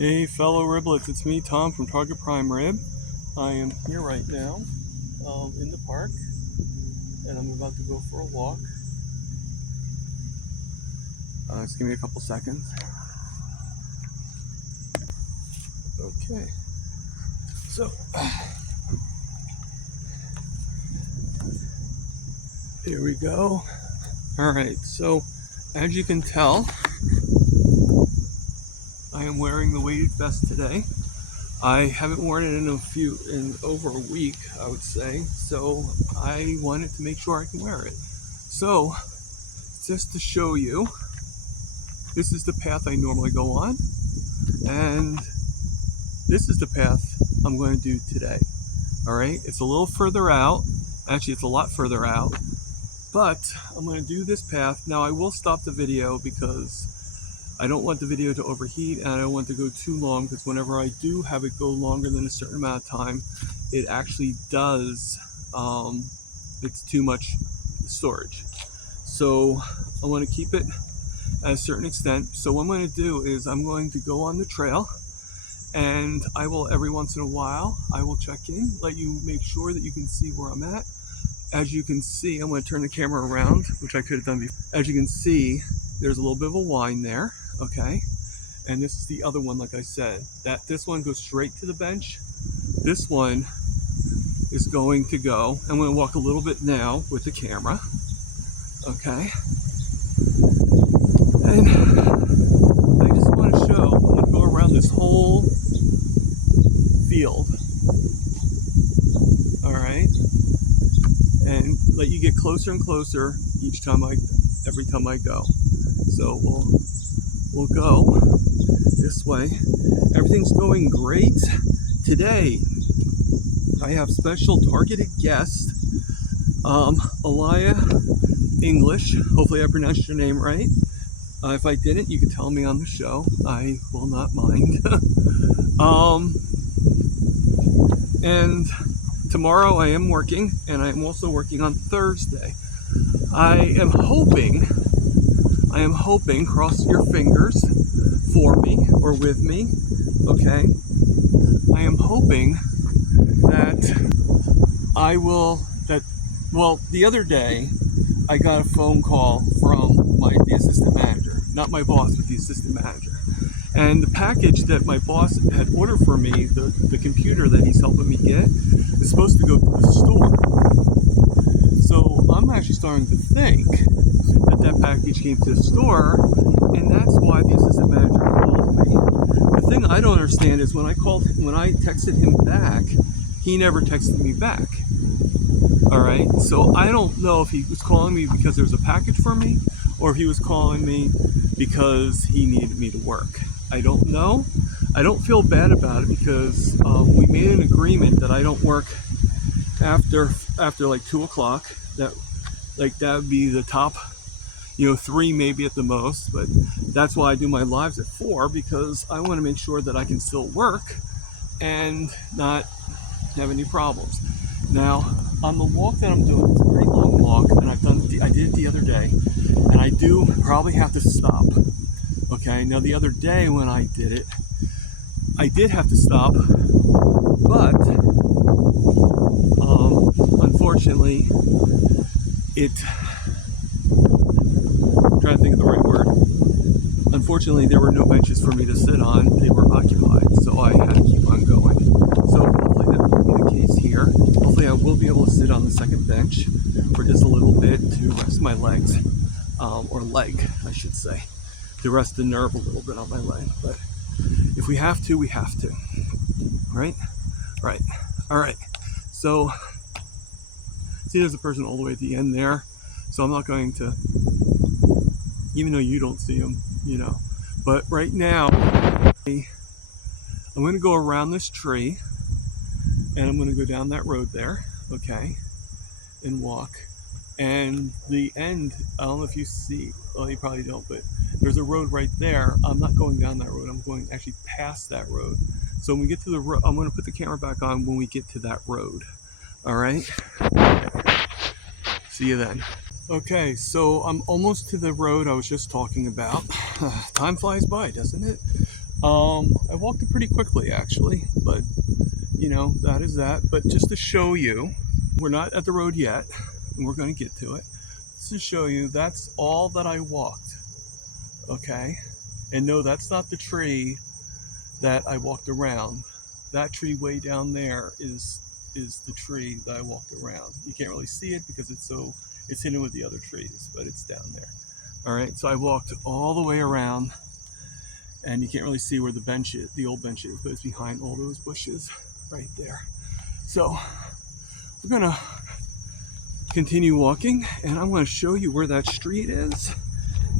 Hey fellow riblets, it's me Tom from Target Prime Rib. I am here right now in the park and I'm about to go for a walk. Just give me a couple seconds. Okay, so here we go. Alright, so as you can tell, I am wearing the weighted vest today. I haven't worn it in over a week, I would say, so I wanted to make sure I can wear it. So, just to show you, this is the path I normally go on, and this is the path I'm going to do today. All right, it's a little further out. Actually, it's a lot further out, but I'm going to do this path. Now, I will stop the video because I don't want the video to overheat and I don't want to go too long, because whenever I do have it go longer than a certain amount of time, it actually does, it's too much storage. So I want to keep it at a certain extent. So what I'm going to do is I'm going to go on the trail, and I will, every once in a while, I will check in, let you make sure that you can see where I'm at. As you can see, I'm going to turn the camera around, which I could have done before. As you can see, there's a little bit of a wind there, okay? And this is the other one, like I said, that this one goes straight to the bench. This one is going to go, I'm going to walk a little bit now with the camera, okay? And I just want to show, I'm going to go around this whole field, all right, and let you get closer and closer every time I go. So we'll go this way. Everything's going great today. I have special targeted guest, Alaya English. Hopefully I pronounced your name right. If I didn't, you can tell me on the show. I will not mind. And tomorrow I am working, and I am also working on Thursday. I am hoping, cross your fingers for me or with me, okay? I am hoping that the other day I got a phone call from the assistant manager, not my boss, but the assistant manager. And the package that my boss had ordered for me, the computer that he's helping me get, is supposed to go to the store. So I'm actually starting to think that package came to the store, and that's why the assistant manager called me. The thing I don't understand is when I texted him back, he never texted me back. All right, so I don't know if he was calling me because there's a package for me, or if he was calling me because he needed me to work. I don't know. I don't feel bad about it because we made an agreement that I don't work after like 2 o'clock. That would be the top, 3 maybe at the most. But that's why I do my lives at 4, because I want to make sure that I can still work and not have any problems. Now, on the walk that I'm doing, it's a pretty long walk, and I did it the other day, and I do probably have to stop. Okay, now the other day when I did it, I did have to stop, but unfortunately, I'm trying to think of the right word. Unfortunately, there were no benches for me to sit on. They were occupied, so I had to keep on going. So hopefully that will be the case here. Hopefully I will be able to sit on the second bench for just a little bit to rest my legs, or leg, I should say, to rest the nerve a little bit on my leg. But if we have to, we have to. Right? Right. All right. So, see, there's a person all the way at the end there. So I'm not going to, even though you don't see them, But right now, I'm going to go around this tree, and I'm going to go down that road there, okay, and walk. And the end, I don't know if you see, well, you probably don't, but there's a road right there. I'm not going down that road. I'm going actually past that road. So when we get to the road, I'm going to put the camera back on when we get to that road. All right? See you then. Okay, so I'm almost to the road I was just talking about. Time flies by, doesn't it? I walked it pretty quickly actually, but you know, that is that. But just to show you, we're not at the road yet, and we're going to get to it. Just to show you, that's all that I walked, okay? And no, that's not the tree that I walked around. That tree way down there is the tree that I walked around. You can't really see it because it's hidden with the other trees, but it's down there. All right, so I walked all the way around, and you can't really see where the bench is, the old bench is, but it's behind all those bushes right there. So we're gonna continue walking, and I'm gonna show you where that street is,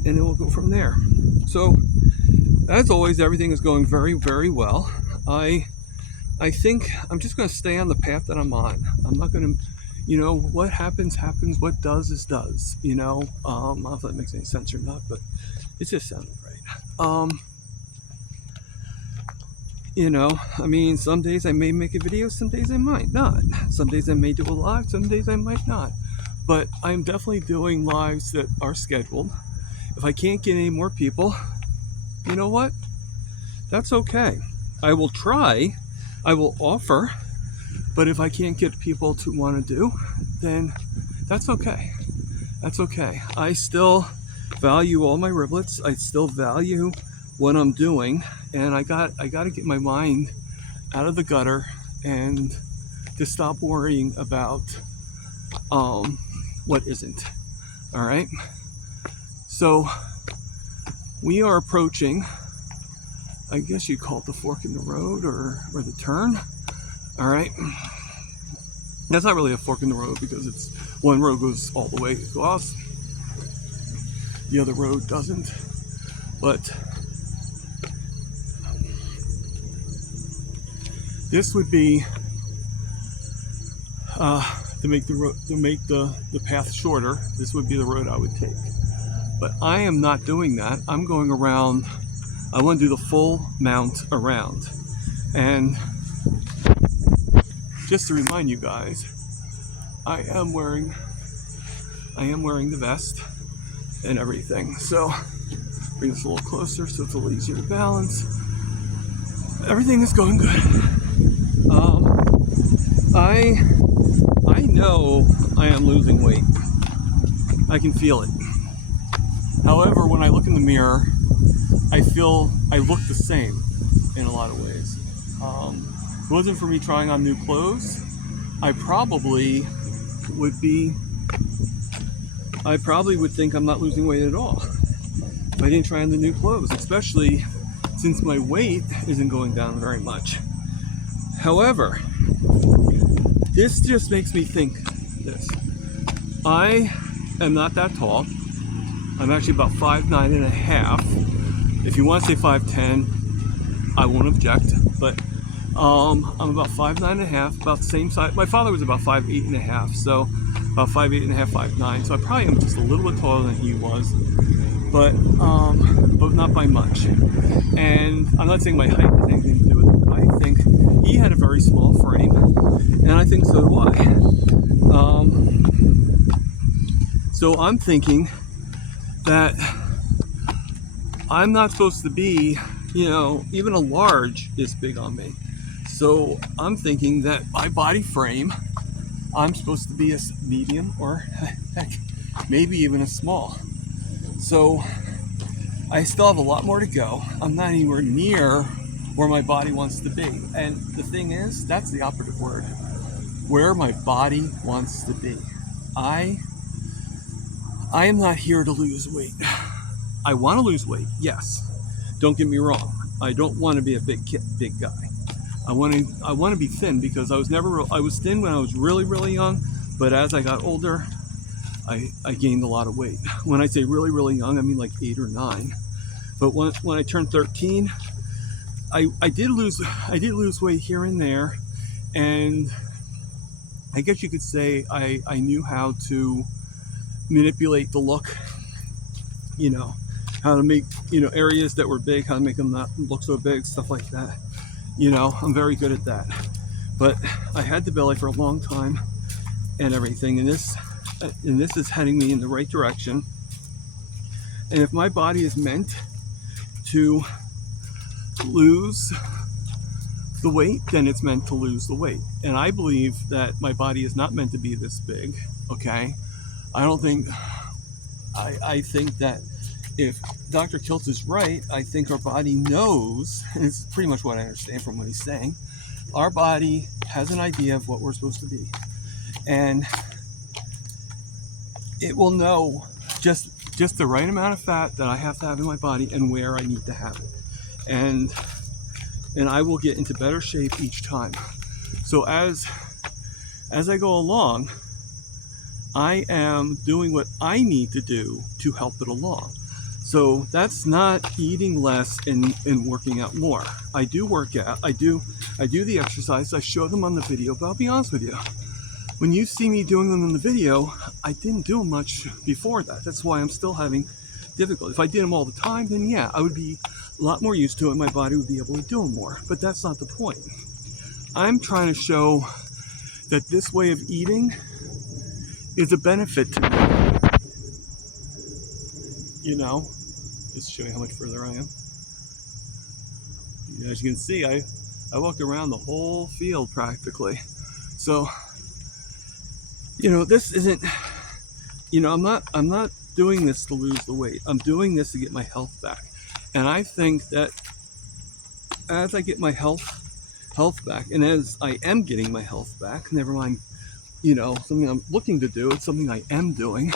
and then we'll go from there. So as always, everything is going very, very well. I think I'm just gonna stay on the path that I'm on. I'm not gonna, you know, what happens, happens. What does is does, you know. I don't know if that makes any sense or not, but it just sounded right. You know, I mean, some days I may make a video, some days I might not. Some days I may do a live, some days I might not. But I'm definitely doing lives that are scheduled. If I can't get any more people, you know what? That's okay. I will try, I will offer, but if I can't get people to want to do, then that's okay. That's okay. I still value all my riblets. I still value what I'm doing, and I got to get my mind out of the gutter and to stop worrying about what isn't. All right. So we are approaching, I guess you call it the fork in the road or the turn. All right. That's not really a fork in the road because it's one road goes all the way across, the other road doesn't. But this would be to make the path shorter. This would be the road I would take. But I am not doing that. I'm going around. I want to do the full mount around. And just to remind you guys, I am wearing the vest and everything. So bring this a little closer so it's a little easier to balance. Everything is going good. I know I am losing weight. I can feel it. However, when I look in the mirror, I feel I look the same in a lot of ways. If it wasn't for me trying on new clothes, I probably would think I'm not losing weight at all if I didn't try on the new clothes, especially since my weight isn't going down very much. However, this just makes me think this. I am not that tall. I'm actually about 5'9.5". If you want to say 5'10", I won't object, but I'm about 5'9.5", about the same size. My father was about 5'8.5", so about 5'8.5", 5'9". So I probably am just a little bit taller than he was, but not by much. And I'm not saying my height has anything to do with it, but I think he had a very small frame, and I think so do I. So I'm thinking that I'm not supposed to be, you know, even a large is big on me. So I'm thinking that my body frame, I'm supposed to be a medium or heck, maybe even a small. So I still have a lot more to go. I'm not anywhere near where my body wants to be. And the thing is, that's the operative word. Where my body wants to be. I am not here to lose weight. I want to lose weight, yes. Don't get me wrong. I don't want to be a big guy. I want to be thin because I was thin when I was really, really young, but as I got older, I gained a lot of weight. When I say really, really young, I mean like 8 or 9. But when I turned 13, I did lose weight here and there, and I guess you could say I knew how to manipulate the look, you know, how to make, you know, areas that were big, how to make them not look so big, stuff like that. You know, I'm very good at that. But I had the belly for a long time and everything, and this is heading me in the right direction. And if my body is meant to lose the weight, then it's meant to lose the weight. And I believe that my body is not meant to be this big, okay? I don't think, I think that if Dr. Kiltz is right, I think our body knows, and it's pretty much what I understand from what he's saying, our body has an idea of what we're supposed to be. And it will know just the right amount of fat that I have to have in my body and where I need to have it. And I will get into better shape each time. So as I go along, I am doing what I need to do to help it along. So that's not eating less and working out more. I do work out, I do the exercise, I show them on the video, but I'll be honest with you, when you see me doing them in the video, I didn't do much before that. That's why I'm still having difficulty. If I did them all the time, then yeah, I would be a lot more used to it. My body would be able to do them more. But that's not the point. I'm trying to show that this way of eating is a benefit to me. You know, just to show you how much further I am. As you can see, I walked around the whole field practically. So, you know, this isn't, you know, I'm not doing this to lose the weight. I'm doing this to get my health back. And I think that as I get my health back, and as I am getting my health back, never mind, you know, something I'm looking to do, it's something I am doing,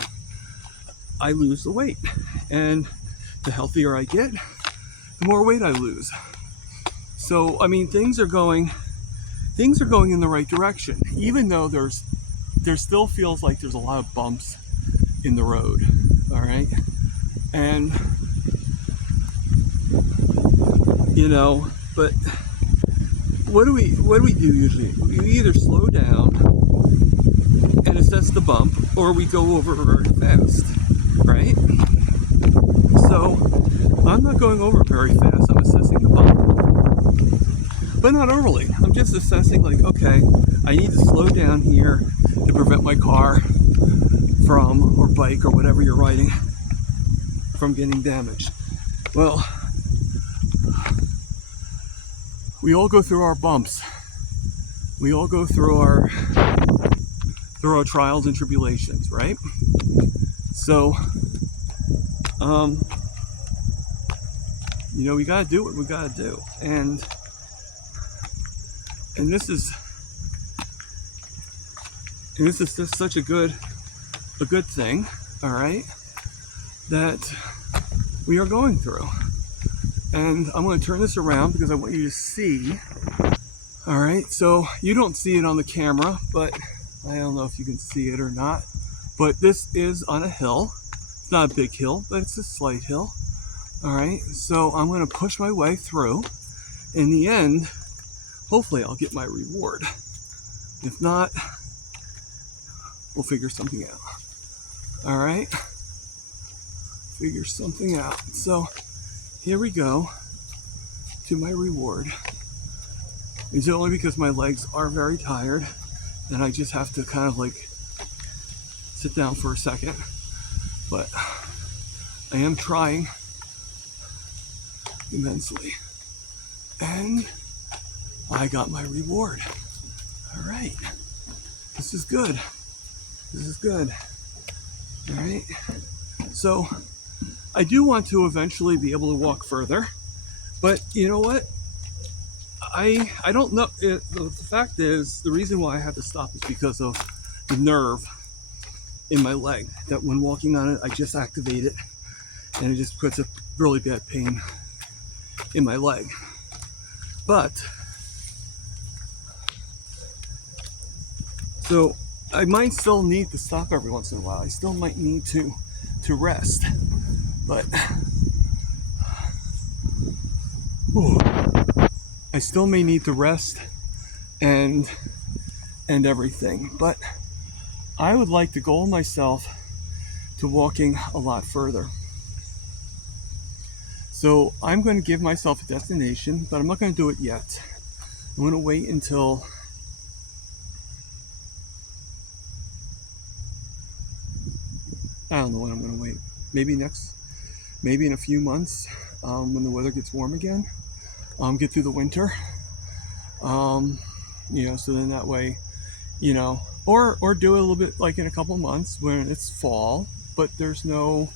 I lose the weight. And the healthier I get, the more weight I lose. So, I mean, things are going in the right direction, even though there still feels like there's a lot of bumps in the road. All right. And, you know, but what do we do usually? We either slow down and assess the bump, or we go over very fast, right? So I'm not going over very fast. I'm assessing the bump, but not overly. I'm just assessing, like, okay, I need to slow down here to prevent my car from, or bike, or whatever you're riding, from getting damaged. Well, we all go through our bumps. We all go through our trials and tribulations, right? So, you know, we gotta do what we gotta do, and this is just such a good thing, all right, that we are going through. And I'm going to turn this around because I want you to see. All right, so you don't see it on the camera, but I don't know if you can see it or not, but this is on a hill. It's not a big hill, but it's a slight hill. All right, so I'm going to push my way through. In the end, hopefully I'll get my reward. If not, we'll figure something out. All right, figure something out. So here we go to my reward. It's only because my legs are very tired and I just have to kind of like sit down for a second. But I am trying immensely. And I got my reward. All right. This is good. This is good. All right. So I do want to eventually be able to walk further, but you know what? I don't know. The fact is, the reason why I had to stop is because of the nerve in my leg, that when walking on it, I just activate it and it just puts a really bad pain in my leg. But, so I might still need to stop every once in a while. I still might need to rest, but I still may need to rest and everything, but I would like to goal myself to walking a lot further. So I'm going to give myself a destination, but I'm not going to do it yet. I'm going to wait until I don't know when I'm going to wait. Maybe in a few months, when the weather gets warm again. get through the winter. So then that way, or do it a little bit like in a couple months when it's fall, but there's no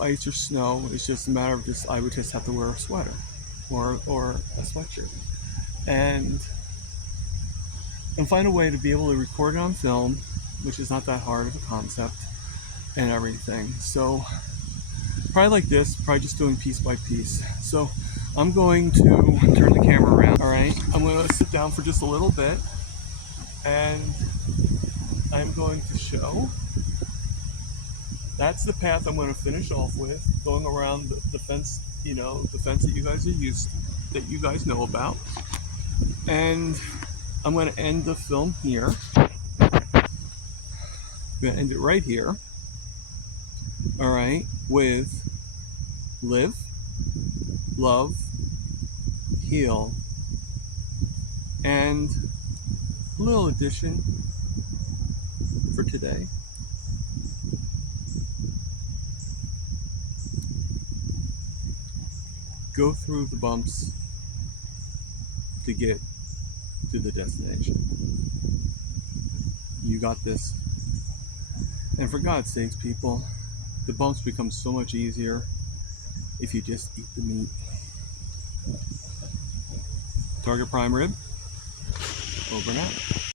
ice or snow. It's just a matter of I would just have to wear a sweater or a sweatshirt and find a way to be able to record it on film, which is not that hard of a concept and everything. So probably like this, probably just doing piece by piece. So I'm going to turn the camera around. All right, I'm going to sit down for just a little bit, and I'm going to show. That's the path I'm going to finish off with, going around the fence. The fence that you guys are used, that you guys know about, and I'm going to end the film here. I'm going to end it right here. All right, with live, love, heal, and a little addition for today. Go through the bumps to get to the destination. You got this. And for God's sakes, people, the bumps become so much easier if you just eat the meat. Target prime rib, over and out.